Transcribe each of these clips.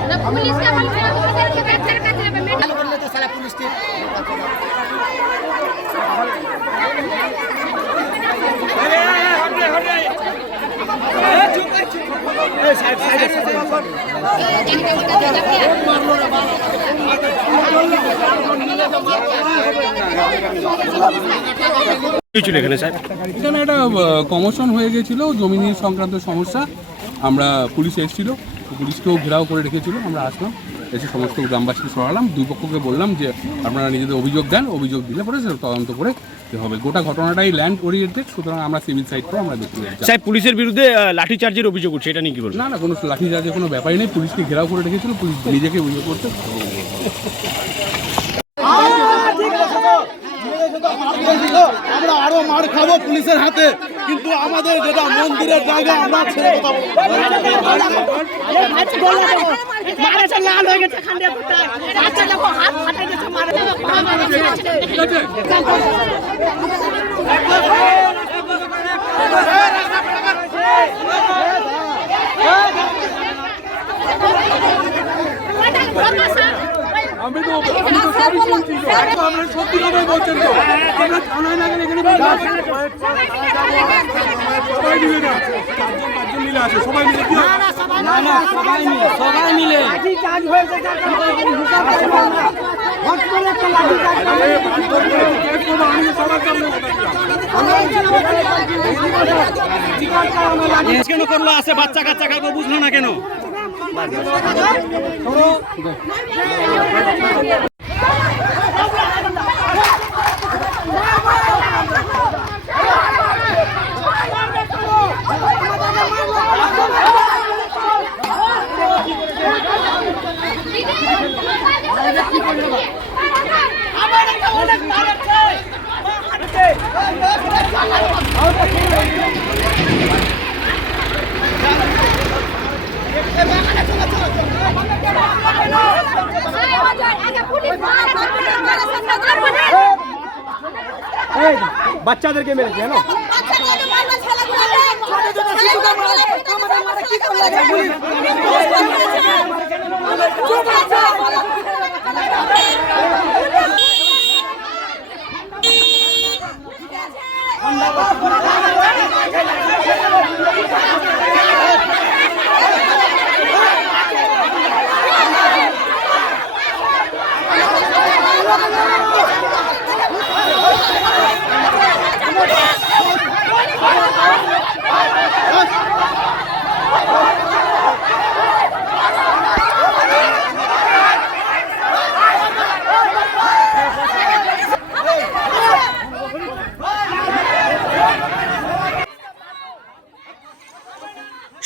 আমরা পুলিশকে ব্যাচার কাছে নেবে মেয়েটা কি এখানে একটা কমোশন হয়ে গেছিল জমি নিয়ে সংক্রান্ত সমস্যা। আমরা পুলিশ এসেছিল, পুলিশকেও ঘেরাও করে রেখেছিল, আমরা আসলাম। এসে সমস্ত গ্রামবাসীকে সরালাম দুই পক্ষকে বললাম যে আপনারা নিজেদের অভিযোগ দেন অভিযোগ দিলে পরে সেটা তদন্ত করে হবে। গোটা ঘটনাটাই ল্যান্ড ওরিয়েন্টেড সুতরাং আমরা সিভিল সাইডটাও আমরা দেখতে স্যার পুলিশের বিরুদ্ধে লাঠিচার্জের অভিযোগ উঠছে এটা নিয়ে কি বলবেন? না না কোনো লাঠিচার্জের কোনো ব্যাপারই নেই পুলিশকে ঘেরাও করে রেখেছিল পুলিশ নিজেকে অভিযোগ করতে আমরা আরও মার খাব পুলিশের হাতে। কিন্তু আমাদের যেটা মন্দিরের জায়গা আমরা ছেড়ে কথা বলব না। মারেছে লাল হয়ে গেছে খান্ডে ফুটা আচ্ছা দেখো হাত ফাটে গেছে মারেছে ঠিক আছে আমি তো আমি তো সবই শুনছি তো একদম আছে কেন করল আছে বাচ্চা কাচ্চা কাউকে বুঝলো না কেন ¡Vamos! বাচ্চাদেরকে মেরেছে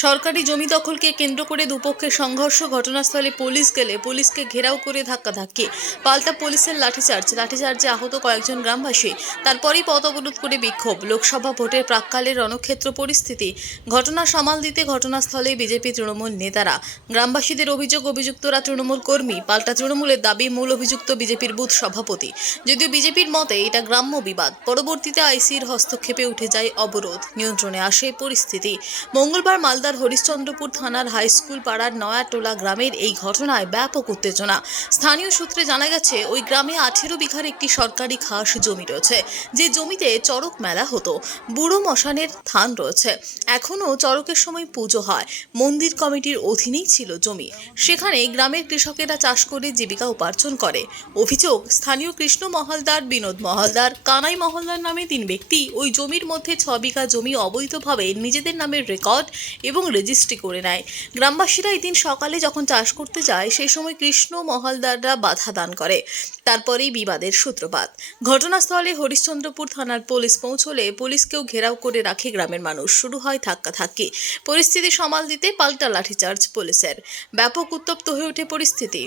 জানো সরকারি জমি দখলকে কেন্দ্র করে দুপক্ষের সংঘর্ষ, ঘটনাস্থলে পুলিশ গেলে পুলিশকে ঘেরাও করে ধাক্কাধাক্কি। পাল্টা পুলিশের লাঠিচার্জ, লাঠিচার্জে আহত কয়েকজন গ্রামবাসী। তারপরেই পথ অবরোধ করে বিক্ষোভ। লোকসভা ভোটের প্রাককালের রণক্ষেত্র পরিস্থিতি। ঘটনা সামাল দিতে ঘটনাস্থলে বিজেপি তৃণমূল নেতারা। গ্রামবাসীদের অভিযোগ, অভিযুক্তরা তৃণমূল কর্মী। পাল্টা তৃণমূলের দাবি, মূল অভিযুক্ত বিজেপির বুথ সভাপতি। যদিও বিজেপির মতে, এটা গ্রাম্য বিবাদ। পরবর্তীতে আইসির হস্তক্ষেপে উঠে যায় অবরোধ। নিয়ন্ত্রণে আসে পরিস্থিতি। মঙ্গলবার মালদার হরিশ্চন্দ্রপুর থানার হাই স্কুল পাড়ার নয়াটোলা গ্রামের এই ঘটনায় ব্যাপক উত্তেজনা। স্থানীয় সূত্রে জানা গেছে, ওই গ্রামে আঠেরো বিঘার একটি সরকারি খাস জমি রয়েছে, যে জমিতে চড়ক মেলা হতো। বুড়ো মশানের থান রয়েছে। এখনও চড়কের সময় পুজো হয়। মন্দির কমিটির অধীনেই ছিল জমি। সেখানে গ্রামের কৃষকেরা চাষ করে জীবিকা উপার্জন করে। অভিযোগ, স্থানীয় কৃষ্ণ মহলদার বিনোদ মহলদার, কানাই মহলদার নামে তিন ব্যক্তি, ওই জমির মধ্যে ছ বিঘা জমি অবৈধভাবে নিজেদের নামের রেকর্ড এবং রেজিস্ট্রি করে নেয়। গ্রামবাসীরা এদিন সকালে যখন চাষ করতে যায়, সেই সময় কৃষ্ণ মহলদাররা বাধা দান করে। তারপরেই বিবাদের সূত্রপাত। ঘটনাস্থলে হরিশ্চন্দ্রপুর থানার পুলিশ পৌঁছলে পুলিশকেও ঘেরাও করে রাখে গ্রামের মানুষ। শুরু হয় ধাক্কাধাক্কি পরিস্থিতি সামাল দিতে পাল্টা লাঠিচার্জ পুলিশের। ব্যাপক উত্তপ্ত হয়ে ওঠে পরিস্থিতি।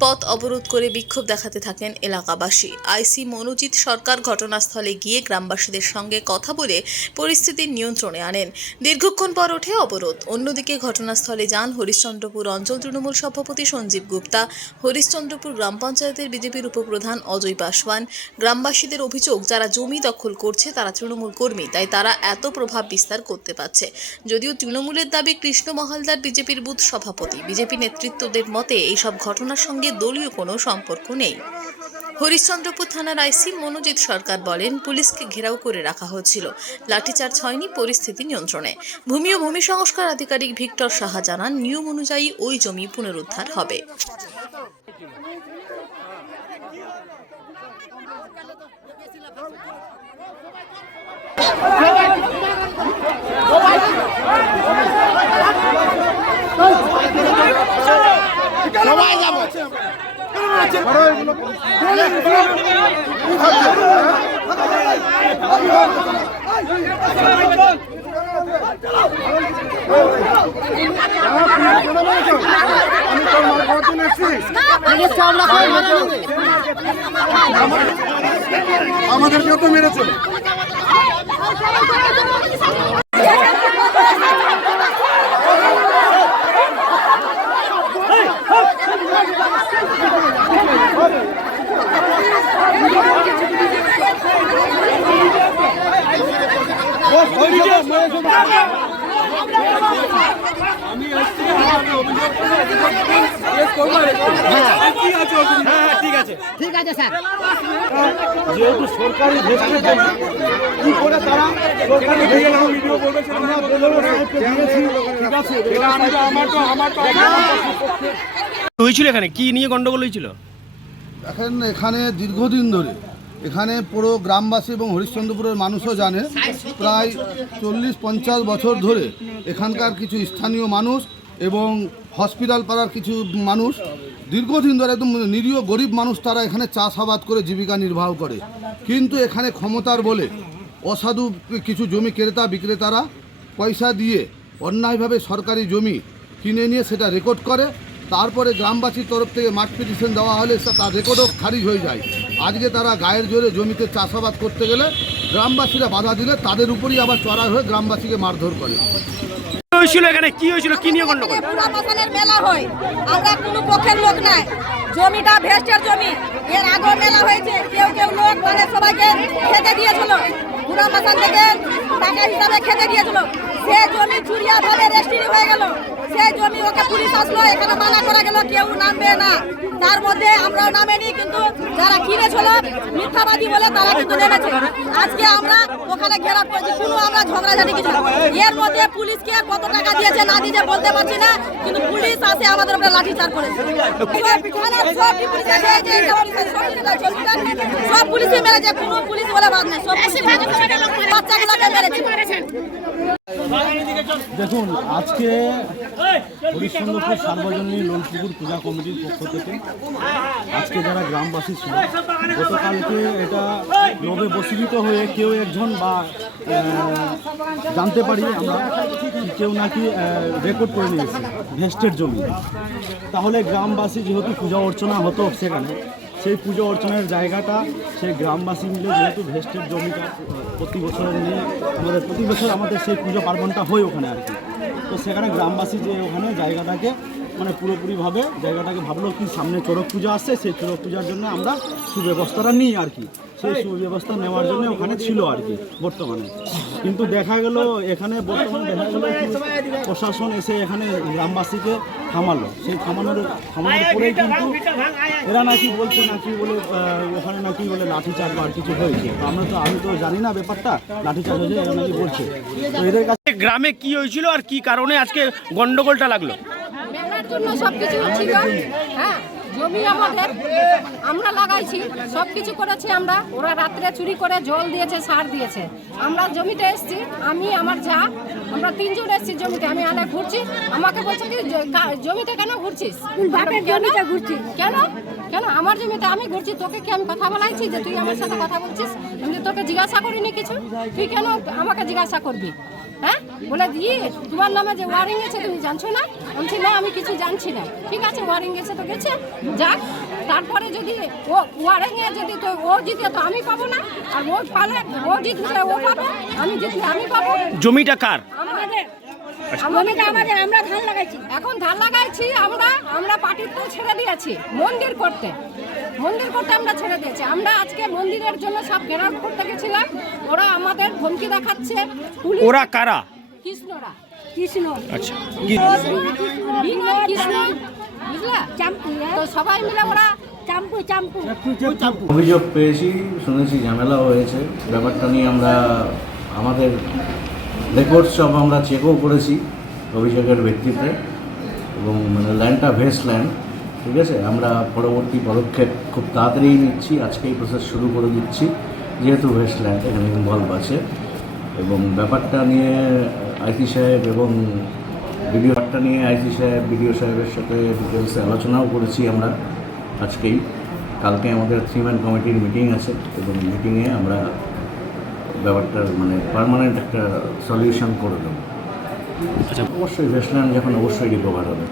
পথ অবরোধ করে বিক্ষোভ দেখাতে থাকেন এলাকাবাসী। আইসি মনোজিৎ সরকার ঘটনাস্থলে গিয়ে গ্রামবাসীদের সঙ্গে কথা বলে পরিস্থিতির নিয়ন্ত্রণে আনেন। দীর্ঘক্ষণ পর ওঠে অবরোধ। অন্যদিকে ঘটনাস্থলে যান হরিশ্চন্দ্রপুর অঞ্চল তৃণমূল সভাপতি সঞ্জীব গুপ্তা, হরিশ্চন্দ্রপুর গ্রাম পঞ্চায়েতের বিজেপির উপপ্রধান অজয় পাসওয়ান। গ্রামবাসীদের অভিযোগ, যারা জমি দখল করছে, তারা তৃণমূল কর্মী, তাই তারা এত প্রভাব বিস্তার করতে পারছে। যদিও তৃণমূলের দাবি, কৃষ্ণ মহালদার বিজেপির বুথ সভাপতি। বিজেপি নেতৃত্বদের মতে, এইসব ঘটনার সঙ্গে দলীয় কোনো সম্পর্ক নেই। হরিশ্চন্দ্রপুর থানার আইসি মনোজিৎ সরকার বলেন, পুলিশকে ঘেরাও করে রাখা হয়েছিল লাঠিচার্জ হয়নি পরিস্থিতি নিয়ন্ত্রণে। ভূমি ও ভূমি সংস্কার আধিকারিক ভিক্টর সাহা জানান, নিয়ম অনুযায়ী ওই জমি পুনরুদ্ধার হবে। আমাদেরকে তো মেরেছে হ্যাঁ হ্যাঁ ঠিক আছে যেহেতু সরকারি ভেস্টের কি করে তারা সরকারি আমরা বলব ঠিক আছে? হয়েছিল এখানে? কি নিয়ে গন্ডগোল হয়েছিল? এখন এখানে দীর্ঘদিন ধরে এখানে পুরো গ্রামবাসী এবং হরিশ্চন্দ্রপুরের মানুষও জানে, প্রায় চল্লিশ পঞ্চাশ বছর ধরে এখানকার কিছু স্থানীয় মানুষ এবং হসপিটাল পাড়ার কিছু মানুষ, দীর্ঘদিন ধরে একদম নিরীহ গরিব মানুষ তারা এখানে চাষাবাদ করে জীবিকা নির্বাহ করে। কিন্তু এখানে ক্ষমতার বলে অসাধু কিছু জমি ক্রেতা বিক্রেতারা পয়সা দিয়ে অন্যায়ভাবে সরকারি জমি কিনে নিয়ে সেটা রেকর্ড করে, তারপরে গ্রামবাসীর তরফ থেকে মাঠ পিটিশন দেওয়া হলে তার রেকর্ডও খারিজ হয়ে যায়। আজকে তারা গায়ের জোরে জমিতে চাষাবাদ করতে গেলে গ্রামবাসীরা বাধা দিলে তাদের উপরই আবার চড়া হয়ে গ্রামবাসীকে মারধর করে। কি হয়েছিল এখানে? কি হয়েছিল? কি নিয়ে গন্ডগোল? মেলা হয়। আমরা কোনো পক্ষের লোক নাই। জমিটা ভেস্টের জমি। এর আগে মেলা হয়েছে। কেউ কেউ লোক মানে সবাইকে খেতে দিয়েছিল। পুরা মাসান থেকে টাকা হিসাবে খেতে দিয়েছিল। সে জমি চুরিয়া ভাবে রেস্ট্রি হয়ে গেল। সেই জমি ওকে পুলিশ আসলো। এখানে মানা করা গেল কেউ নামবে না। তার মধ্যে আমরাও নামেনি কিন্তু যারা কিনেছিল মিথ্যাবাদী বলে তারা কিন্তু নেমেছে আজকে আমরা ওখানে ঘেরাও করেছি কোনো আমরা ঝগড়াঝাটি কিছু না। এর মধ্যে পুলিশকে কত টাকা দিয়েছে না দিয়েছে বলতে পারছি না, কিন্তু পুলিশ আসে আমাদের উপরে লাঠিচার্জ করেছে। সব পুলিশই মেরেছে, কোনো পুলিশ বলে বাদ নেই, সব বাচ্চাগুলোকে মেরেছে। দেখুন, আজকে হরিশ্চন্দ্রপুর সার্বজনীন লোনপুকুর পূজা কমিটির পক্ষ থেকে আজকে যারা গ্রামবাসী ছিল, গতকালকে এটা লোভে বসীভূত হয়ে কেউ একজন বা জানতে পারি আমরা, কেউ নাকি রেকর্ড করে নিয়েছে ভেস্টের জমি। তাহলে গ্রামবাসী যেহেতু পূজা অর্চনা হতো সেখানে সেই পুজো অর্চনার জায়গাটা, সেই গ্রামবাসী মিলে যেহেতু ভেস্টের জমিটা প্রতি বছর নিয়ে আমাদের, প্রতি বছর আমাদের সেই পুজো পার্বণটা হয় ওখানে আর কি। তো সেখানে গ্রামবাসী যে ওখানে জায়গাটাকে মানে পুরোপুরিভাবে জায়গাটাকে ভাবলো কি, সামনে চড়ক পূজা আসছে, সেই চড়ক পূজার জন্য আমরা সুব্যবস্থাটা নিই আর কি। সেই সুব্যবস্থা নেওয়ার জন্য ওখানে ছিল আর কি, বর্তমানে। কিন্তু দেখা গেল, এখানে বর্তমানে দেখা গেল প্রশাসন এসে এখানে গ্রামবাসীকে থামালো। সেই থামানোর থামানোর পরেই কিন্তু এরা নাকি বলছে, নাকি বলে ওখানে নাকি বলে লাঠিচার্জ বা আর কিছু হয়েছে। আমরা তো, আমি তো জানি না ব্যাপারটা, লাঠিচার্জ হয়েছে এরা নাকি বলছে। তো এদের কাছে গ্রামে কি হয়েছিল আর কি কারণে আজকে গন্ডগোলটা লাগল? মেলার জন্য সবকিছু ছিল। হ্যাঁ জমি আমাদের আমরা লাগাইছি সব কিছু করেছি আমরা। ওরা রাত্রে চুরি করে জল দিয়েছে সার দিয়েছে। আমরা জমিতে এসেছি আমি আমার যা আমরা তিনজন এসেছি জমিতে আমি আনে ঘুরছি। আমাকে বলছে কি জমিতে কেন ঘুরছিস? জমিতে ঘুরছি কেন? কেন? আমার জমিতে আমি ঘুরছি তোকে কি আমি কথা বলাইছি যে তুই আমার সাথে কথা বলছিস? আমি তোকে জিজ্ঞাসা করিনি কিছু। তুই কেন আমাকে জিজ্ঞাসা করবি? হ্যাঁ? বলে দিয়ে তোমার নামে যে ওয়ারিং গেছে তুমি জানছো না? বলছি, না আমি কিছু জানছি না। ঠিক আছে ওয়ারিং গেছে তো গেছে। যাক তারপরে যদি ও ওয়ারিং এ যদি তো ও জিতে তো আমি পাবো না। আর ও পালে ও জিতলে ও পাবে আমি জিতলে আমি পাবো। জমিটা কার? আমাদের আমাদের আমরা ধান লাগাইছি। এখন ধান লাগাইছি আমরা আমরা পার্টির তো ছেড়ে দিয়েছি মন্দির করতে। মন্দির করতে আমরা ছেড়ে দিয়েছি। আমরা আজকে মন্দিরের জন্য সব ঘেরাও করতে গেছিলাম। ওরা আমাদের ধমকি দেখাচ্ছে। ওরা কারা? কৃষ্ণরা। কৃষ্ণ। আচ্ছা। কৃষ্ণ বুঝলা? তো সবাই মিলে ওরা চাম্পু চাম্পু। অভিযোগ পেয়েছি শুনেছি ঝামেলা হয়েছে। ব্যাপারটা নিয়ে আমরা আমাদের রেকর্ড সব আমরা চেকও করেছি অভিষেকের ভিত্তিতে এবং মানে ল্যান্ডটা ভেস্ট ল্যান্ড ঠিক আছে? আমরা পরবর্তী পদক্ষেপ খুব তাড়াতাড়ি নিচ্ছি, আজকেই প্রসেস শুরু করে দিচ্ছি, যেহেতু ভেস্ট ল্যান্ড এখানে ইনভলভ আছে। এবং ব্যাপারটা নিয়ে আইসি সাহেব এবং ভিডিওটা নিয়ে আইসি সাহেব, বিডিও সাহেবের সাথে ডিটেলসে আলোচনাও করেছি আমরা আজকেই। কালকে আমাদের থ্রি ম্যান কমিটির মিটিং আছে এবং মিটিংয়ে আমরা ব্যাপারটার মানে পার্মানেন্ট একটা সলিউশন করে দেবো। আচ্ছা। অবশ্যই ভেস্টল্যান্ড যখন অবশ্যই রিকভার হবে।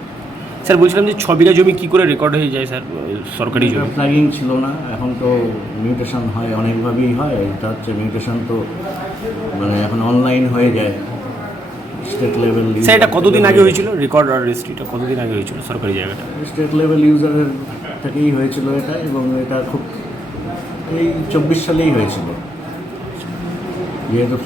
স্যার বলছিলাম যে ছ বিঘা জমি কী করে রেকর্ড হয়ে যায় স্যার সরকারি জমি? ছিল না এখন তো মিউটেশন হয় অনেকভাবেই হয়। এটা হচ্ছে মিউটেশন তো মানে এখন অনলাইন হয়ে যায়। স্টেট লেভেল স্যার এটা কতদিন আগে হয়েছিল? রেকর্ড আর রেজিস্ট্রিটা কতদিন আগে হয়েছিল সরকারি জায়গাটা? স্টেট লেভেল ইউজারের থেকেই হয়েছিল এটা এবং এটা খুব এই চব্বিশ সালেই হয়েছিল। যেহেতু